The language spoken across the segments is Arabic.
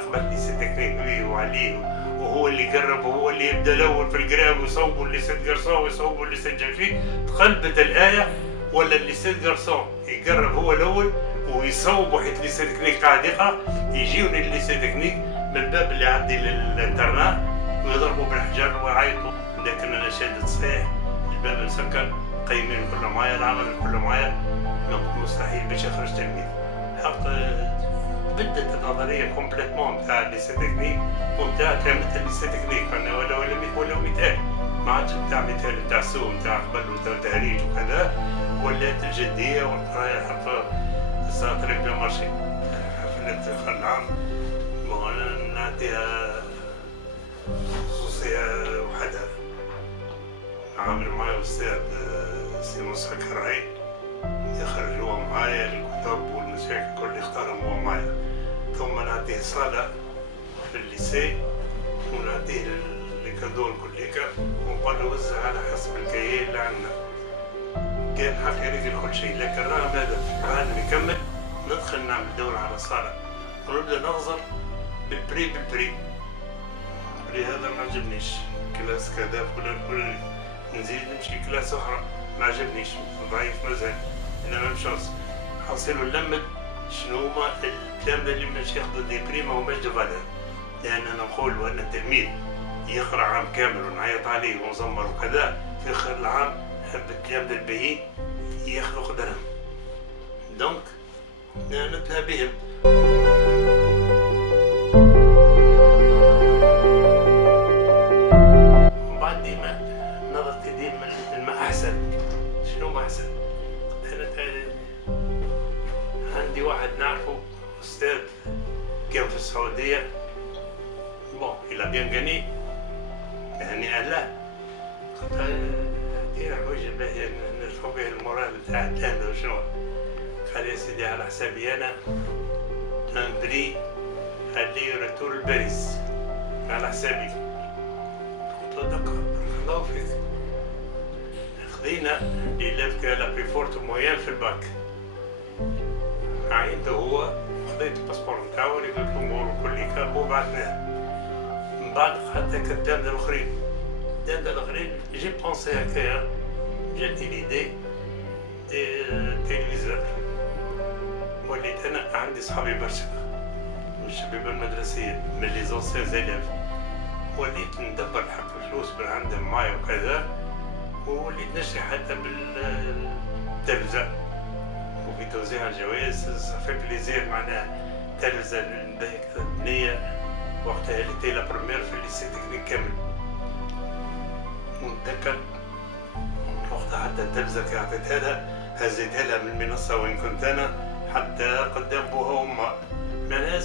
قبل ليسي تكنيك بيه وعليه، وهو اللي قرب وهو اللي يبدا الاول في القراب ويصوبوا الليسي قرصون ويصوبوا الليسي جافي. تقلبت الايه ولا الليسي قرصون يقرب هو الاول ويصوبوا حيت ليسي تكنيك قاعد يقرا، يجيوني الليسي تكنيك من الباب اللي يعدي للانترنات ويضربوا بالحجر ويعيطوا. لكن انا شادد صحيح الباب مسكر، قايمين كله معايا، العمل كله معايا، مستحيل باش يخرج تلميذ. حق بدت النظريه كومبليتمون نتاع الليسي تكنيك ونتاع كلمه الليسي تكنيك، يعني ولا مثال ما عادش نتاع مثال نتاع السوق نتاع قبل وتاع تهريج وكذا، ولات الجديه والقرايه حق الساطر بيان مارشي. حفلة آخر العام نعطيها خصوصية وحدها. عامل معايا أستاذ سي مصطفى كراي يخرج هو معايا الكتب والمشاكل كل يختارهم هو معايا، ثم نعطيه صالة في الليسي ونعطيه الكادو الكليكا ونقول له وزع على حسب الكيان اللي عندنا. كان حق يريد كل شيء، لكن رغم هذا بعد ما يكمل ندخل نعمل دورة على الصالة ونبدا نغزر بالبري. هذا ما عجبنيش، كلاس كذا فلان نزيد نمشي كلاس اخرى ما عجبنيش، ضعيف مازال. انما مشانس حاصلوا نلمد شنو هما الكلام اللي باش ياخذوا دي بري ما هماش دو فالور، لان انا نقول ان التلميذ يقرا عام كامل ونعيط عليه ونزمر وكذا، في اخر العام نحب الكلام الباهيين ياخذوا قدرهم. دونك نتلا بهم. بعد ديما نظرتي ديما ما احسن، شنو ما احسن؟ عندي واحد نعرفه استاذ كان في السعوديه، بون الى بيان غني يعني له، قلت دير حوايج باهيه نرفعوا بها المورال نتاع التلامذه وشنو. قال يا سيدي على حسابي انا ان بري اللي ريتور لباريس على حسابي. قلت له دقة بارك الله فيك. خذينا إليف كالا بي فورت مويان في الباك، عينته هو خذيت الباسبور نتاعو اللي قلت له مور كليكا وبعثناه. من بعد حتى التلامذة الآخرين جي بونسي هكايا، جاتني ليدي تلفزيون. وليت انا عندي صحابي برشا من الشباب المدرسيه من لي زونسيان زيلاف، وليت ندبر حق الفلوس من عندهم معايا وكذا، وليت نشري حتى بالتلفزة وفي توزيع الجوائز في بليزير. معناها تلفزة البنية وقتها اللي تي لا بروميير في الليسي تكنيك كامل. ونتذكر وقتها حتى التلفزة كي عطيتها لها هزيتها لها من المنصة وين كنت أنا حتى قدام بوها وأمها، معناها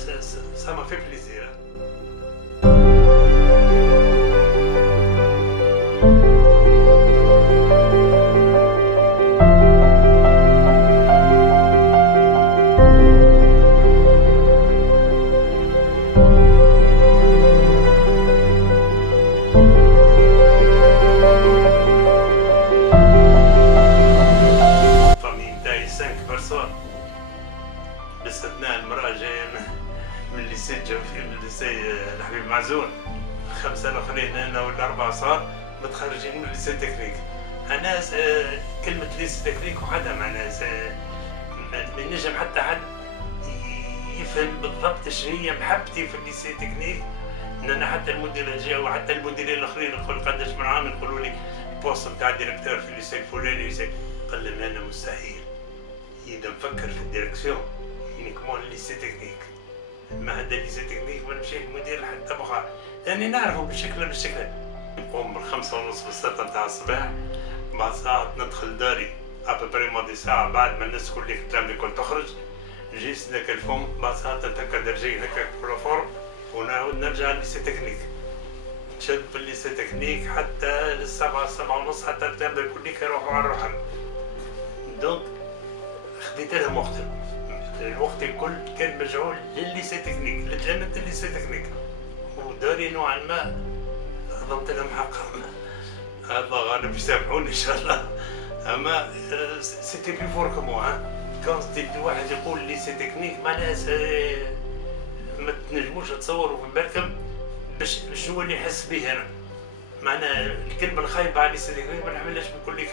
سما في بليزير. باستثناء المرأة جاية من الليسي جوفي، من الليسي الحبيب معزون. 5 الآخرين أنا ولا 4 صار متخرجين من الليسي تكنيك. أنا كلمة ليسي تكنيك وحدها معناها ما ينجم حتى حد يفهم بالضبط شنو هي محبتي في الليسي تكنيك. إن أنا حتى المدير جاء وحتى المديرين الآخرين يقول قداش من عام يقولوا لي البوست نتاع الديريكتور في الليسي الفلاني، قال لهم أنا مستحيل إذا نفكر في الديريكسيون يونيكمون الليسي تكنيك، ما هذا الليسي تكنيك ما نمشي للمدير حتى بقى، لاني نعرفه بالشكل. نقوم من 5:30 ل6 نتاع الصباح، بعد ساعة ندخل داري ابري ماضي ساعة بعد ما الناس كل الكلام الكل تخرج، نجي نسد الفم، بعد ساعة نتهكى درجين هكاك بروفور ونعاود نرجع للليسي تكنيك. نشد في الليسي تكنيك حتى لل7 7:30 حتى الكلام الكل يروحوا على روحهم. دونك خديت لهم وقتهم، الوقت الكل كان مجعول للليسي تكنيك، لتلامذة الليسي تكنيك، وداري نوعا ما هضمت لهم حقهم. الله غالب يسامحوني ان شاء الله، اما سيتي بي فور كو موا. كان واحد يقول ليسي تكنيك معناها ما تنجموش تصوروا في بالكم باش شنو اللي نحس به انا. معناها الكلمه الخايبه على ليسي تكنيك ما نحملهاش من كل.